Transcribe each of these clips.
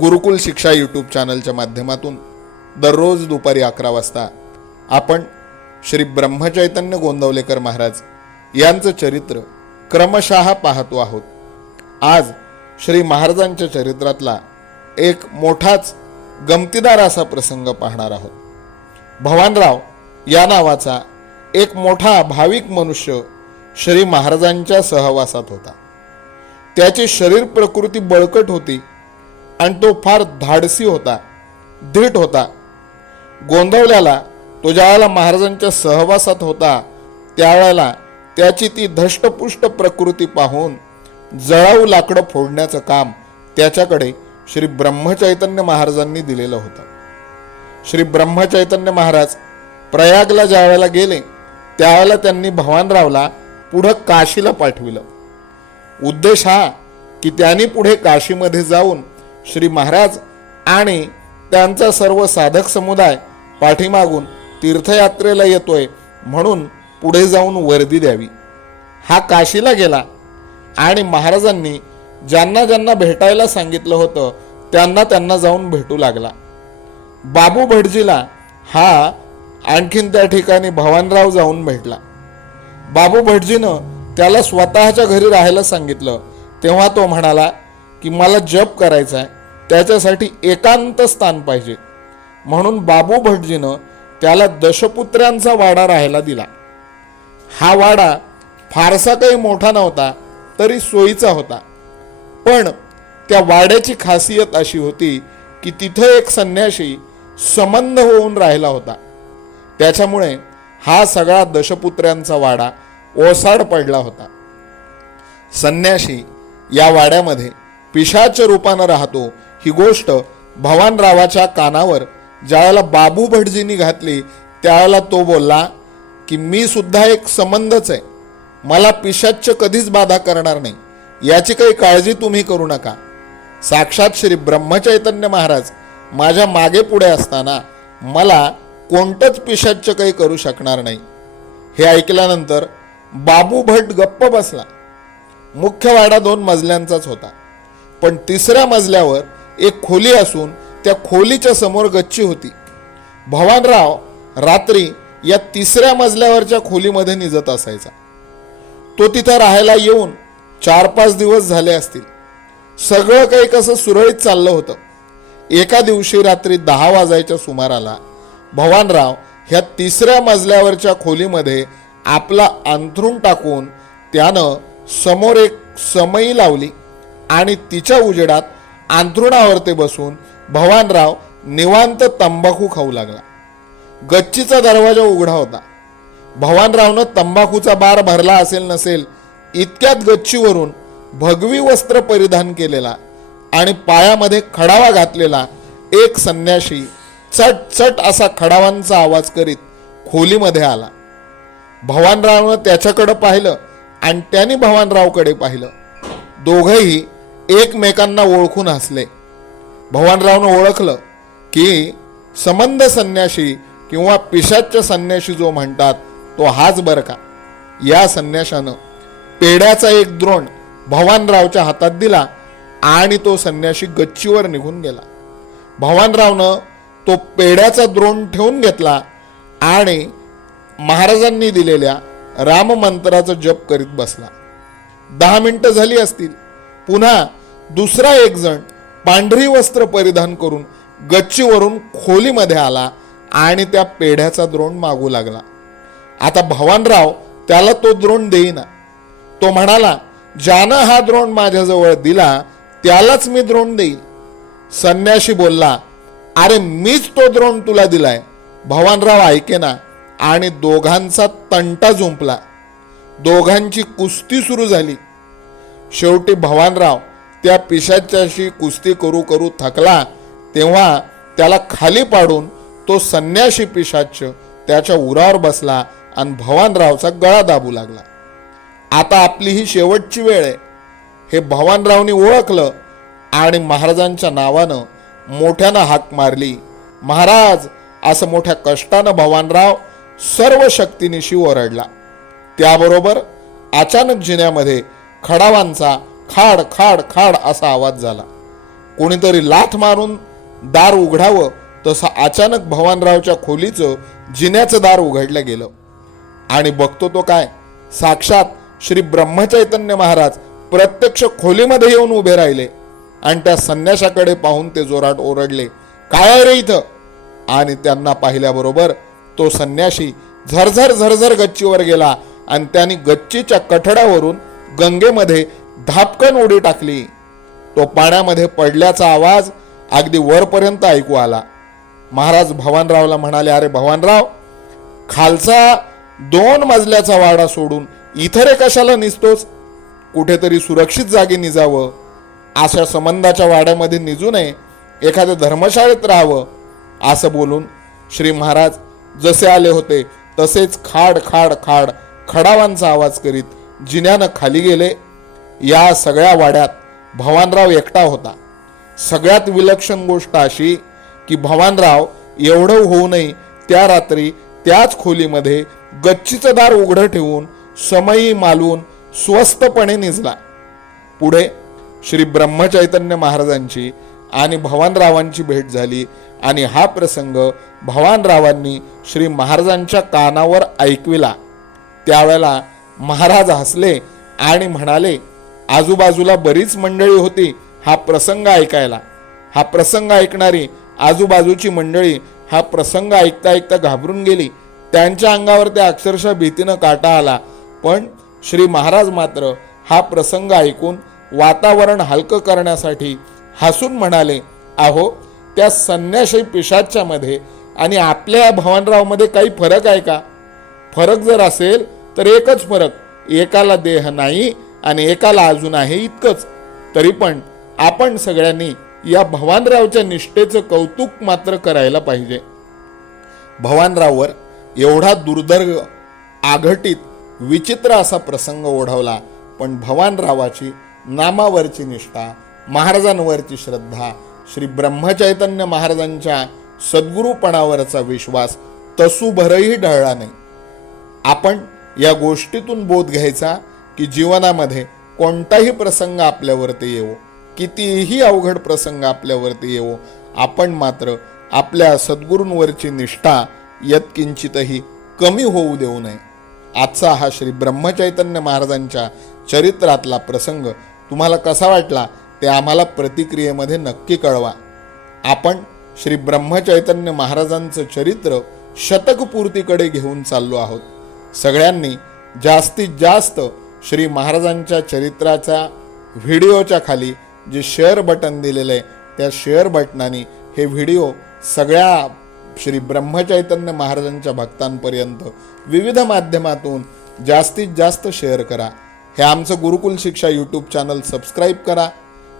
गुरुकुल Shiksha YouTube चॅनलच्या माध्यमातून दररोज दुपारी अकरा वाजता आपण श्री ब्रह्मचैतन्य गोंदवलेकर महाराज यांचं चरित्र क्रमशः पाहतो आहोत. आज श्री महाराजांच्या चरित्रातला एक मोठाच गमतीदार असा प्रसंग पाहणार आहोत. भवानराव या नावाचा एक मोठा भाविक मनुष्य श्री महाराजांच्या सहवासात होता. त्याची शरीर प्रकृती बळकट होती. आणि तो फार धाडसी होता धीट होता. गोंधवल्याला तो ज्यावेळेला महाराजांच्या सहवासात होता त्यावेळेला त्याची ती धष्टपुष्ट प्रकृती पाहून जळाऊ लाकडं फोडण्याचं काम त्याच्याकडे श्री ब्रह्मचैतन्य महाराजांनी दिलेलं होतं. श्री ब्रह्मचैतन्य महाराज प्रयागला ज्यावेळेला गेले त्यावेळेला त्यांनी भवानरावला पुढं काशीला पाठविलं. उद्देश हा की त्यांनी पुढे काशीमध्ये जाऊन श्री महाराज आणि त्यांचा सर्व साधक समुदाय पाठीमागून तीर्थयात्रेला येतोय म्हणून पुढे जाऊन वर्दी द्यावी. हा काशीला गेला आणि महाराजांनी ज्यांना ज्यांना भेटायला सांगितलं होतं त्यांना त्यांना जाऊन भेटू लागला. बाबू भटजीला हा आणखीन त्या ठिकाणी भवानराव जाऊन भेटला. बाबू भटजीनं त्याला स्वतःच्या घरी राहायला सांगितलं. तेव्हा तो म्हणाला की मला जप करायचा आहे त्याच्यासाठी एकांत स्थान पाहिजे. म्हणून बाबू भटजीनं त्याला दशपुत्र्यांचा वाडा राहायला दिला. हा वाडा फारसा काही मोठा नव्हता तरी सोयीचा होता. पण त्या वाड्याची खासियत अशी होती की तिथं एक संन्याशी संबंध होऊन राहिला होता. त्याच्यामुळे हा सगळा दशपुत्र्यांचा वाडा ओसाड पडला होता. संन्याशी या वाड्यामध्ये पिशाच रूपानं राहतो. ही गोष्ट भवानरावाच्या कानावर ज्यावेळेला बाबू भटजींनी घातली त्यावेळेला तो बोलला की मी सुद्धा एक संबंधच आहे. मला पिशाच कधीच बाधा करणार नाही. याची काही काळजी तुम्ही करू नका. साक्षात श्री ब्रह्मचैतन्य महाराज माझ्या मागे पुढे असताना मला कोणतंच पिशाच्च काही करू शकणार नाही. हे ऐकल्यानंतर बाबू भट गप्प बसला. मुख्य वाडा दोन मजल्यांचाच होता. पण तिसऱ्या मजल्यावर एक खोली असून त्या खोलीच्या समोर गच्ची होती. भवानराव रात्री या तिसऱ्या मजल्यावरच्या खोलीमध्ये निजत असायचा. तो तिथं राहायला येऊन चार पाच दिवस झाले असतील. सगळं काही कसं सुरळीत चाललं होतं. एका दिवशी रात्री दहा वाजायच्या सुमाराला भवानराव ह्या तिसऱ्या मजल्यावरच्या खोलीमध्ये आपला अंथरूण टाकून त्यानं समोर एक समई लावली. आणि तिच्या उजेडात अंथरुणावर ते बसून भवानराव निवांत तंबाखू खाऊ लागला. गच्चीचा दरवाजा उघडा होता. भवानरावनं तंबाखूचा बार भरला असेल नसेल इतक्यात गच्चीवरून भगवी वस्त्र परिधान केलेला आणि पायामध्ये खडावा घातलेला एक संन्याशी चट चट असा खडावांचा आवाज करीत खोलीमध्ये आला. भवानरावनं त्याच्याकडं पाहिलं आणि त्याने भवानरावकडे पाहिलं. दोघंही एकमेकांना ओळखून हसले. भवानरावनं ओळखलं की संबंध संन्याशी किंवा पिशाच्य संन्याशी जो म्हणतात तो हाच बरं का? या संन्याशानं पेड्याचा एक द्रोण भवानरावच्या हातात दिला आणि तो संन्याशी गच्चीवर निघून गेला. भवानरावनं तो पेड्याचा द्रोण ठेवून घेतला आणि महाराजांनी दिलेल्या राममंत्राचा जप करीत बसला. दहा मिनटं झाली असतील. पुन्हा दुसरा एक जण पांढरी वस्त्र परिधान करून गच्चीवरून खोलीमध्ये आला आणि त्या पेढ्याचा द्रोण मागू लागला. आता भवानराव त्याला तो द्रोण देईना. तो म्हणाला ज्यानं हा द्रोण माझ्याजवळ दिला त्यालाच मी द्रोण देईल संन्याशी बोलला अरे मीच तो द्रोण तुला दिलाय. भवानराव ऐकेना आणि दोघांचा तंटा झुंपला दोघांची कुस्ती सुरू झाली. शेवटी भवानराव त्या पिशाच्याशी कुस्ती करू करू थकला तेव्हा त्याला खाली पाडून तो संन्याशी पिशाच त्याच्या उरावर बसला आणि भवानरावचा गळा दाबू लागला. आता आपली ही शेवटची वेळ आहे. हे भवानरावनी ओळखलं आणि महाराजांच्या नावानं मोठ्यानं हाक मारली. महाराज असं मोठ्या कष्टानं भवानराव सर्व शक्तीनिशी ओरडला. त्याबरोबर अचानक जिन्यामध्ये खडावांचा खाड खाड खाड असा आवाज झाला. कोणीतरी लाथ मारून दार उघडावं तसं अचानक भवानरावच्या खोलीचं जिन्याचं दार उघडलं गेलं. आणि बघतो तो काय? साक्षात श्री ब्रह्मचैतन्य महाराज प्रत्यक्ष खोलीमध्ये येऊन उभे राहिले आणि त्या संन्याशाकडे पाहून ते जोरात ओरडले काय रे इथं? आणि त्यांना पाहिल्याबरोबर तो संन्याशी झरझर झरझर गच्चीवर गेला आणि त्यांनी गच्चीच्या कठड्यावरून गंगेमध्ये धापकन उडी टाकली. तो पाण्यामध्ये पडल्याचा आवाज अगदी वरपर्यंत ऐकू आला. महाराज भवानरावला म्हणाले अरे भवानराव खालचा दोन मजल्याचा वाडा सोडून इथं रे कशाला निसतोच कुठेतरी सुरक्षित जागी निजावं. अशा संबंधाच्या वाड्यामध्ये निजू नये. एखाद्या धर्मशाळेत राहावं. असं बोलून श्री महाराज जसे आले होते तसेच खाड खाड खाड खडावांचा आवाज करीत जिन्यानं खाली गेले या सगळ्या वाड्यात भवानराव एकटा होता. सगळ्यात विलक्षण गोष्ट अशी की भवानराव एवढं होऊनही त्या रात्री त्याच खोलीमध्ये गच्चीचं दार उघडं ठेवून समयी मालून स्वस्तपणे निजला. पुढे श्री ब्रह्मचैतन्य महाराजांची आणि भवानरावांची भेट झाली आणि हा प्रसंग भवानरावांनी श्री महाराजांच्या कानावर ऐकविला. त्यावेळेला महाराज हसले आणि म्हणाले आजूबाजूला बरीच मंडळी होती हा प्रसंग ऐकायला. हा प्रसंग ऐकणारी आजूबाजूची मंडळी हा प्रसंग ऐकता ऐकता घाबरून गेली. त्यांच्या अंगावर त्या अक्षरशः भीतीनं काटा आला. पण श्री महाराज मात्र हा प्रसंग ऐकून वातावरण हलकं करण्यासाठी हसून म्हणाले आहो त्या संन्याशी पिशाच्यामध्ये आणि आपल्या भवानरावमध्ये काही फरक आहे का? फरक जर असेल तर एकच फरक एकाला देह नाही आणि एकाला अजून आहे इतकंच. तरी पण आपण सगळ्यांनी या भवानरावच्या निष्ठेचं कौतुक मात्र करायला पाहिजे. भवानराववर एवढा दुर्दर्ग आघटित विचित्र असा प्रसंग ओढवला पण भवानरावाची नामावरची निष्ठा महाराजांवरची श्रद्धा श्री ब्रह्मचैतन्य महाराजांच्या सद्गुरूपणावरचा विश्वास तसूभरही ढळला नाही. आपण या गोष्टीतून बोध घ्यायचा की जीवनामध्ये कोणताही प्रसंग आपल्यावरती येवो कितीही अवघड प्रसंग आपल्यावरती येवो आपण मात्र आपल्या सद्गुरूंवरची निष्ठा यत्किंचितही कमी होऊ देऊ नये. आजचा हा श्री ब्रह्मचैतन्य महाराजांच्या चरित्रातला प्रसंग तुम्हाला कसा वाटला ते आम्हाला प्रतिक्रियेमध्ये नक्की कळवा. आपण श्री ब्रह्मचैतन्य महाराजांचं चरित्र शतकपूर्तीकडे घेऊन चाललो आहोत. सगळ्यांनी जास्तीत जास्त श्री महाराजांच्या चरित्राच्या व्हिडिओच्या खाली जे शेअर बटन दिलेलं आहे त्या शेअर बटनाने हे व्हिडिओ सगळ्या श्री ब्रह्मचैतन्य महाराजांच्या भक्तांपर्यंत विविध माध्यमातून जास्तीत जास्त शेअर करा. हे आमचं Gurukul Shiksha YouTube channel subscribe करा.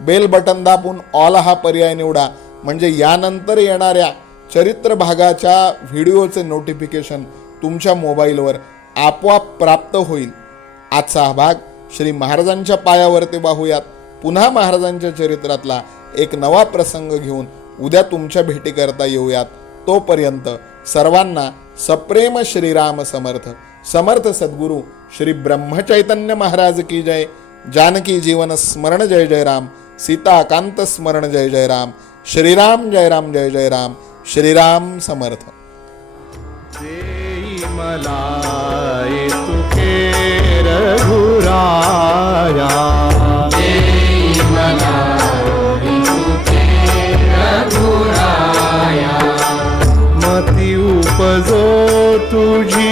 बेल बटन दाबून ऑल हा पर्याय निवडा. म्हणजे यानंतर येणाऱ्या चरित्र भागाच्या व्हिडिओचे नोटिफिकेशन तुमच्या मोबाईलवर आपोआप प्राप्त होईल. आजचा हा भाग श्री महाराजांच्या पायावरती पाहूयात पुन्हा महाराजांच्या चरित्रातला एक नवा प्रसंग घेऊन उद्या तुमच्या भेटी करता येऊयात. तोपर्यंत सर्वांना सप्रेम श्रीराम समर्थ. समर्थ सद्गुरू श्री ब्रह्मचैतन्य महाराज की जय. जानकी जीवन स्मरण जय जय राम. सीताकांत स्मरण जय जय राम. श्रीराम जय राम जय जय राम. श्रीराम समर्थ. मलाई तुके रघुराया। मती उपजो तुझी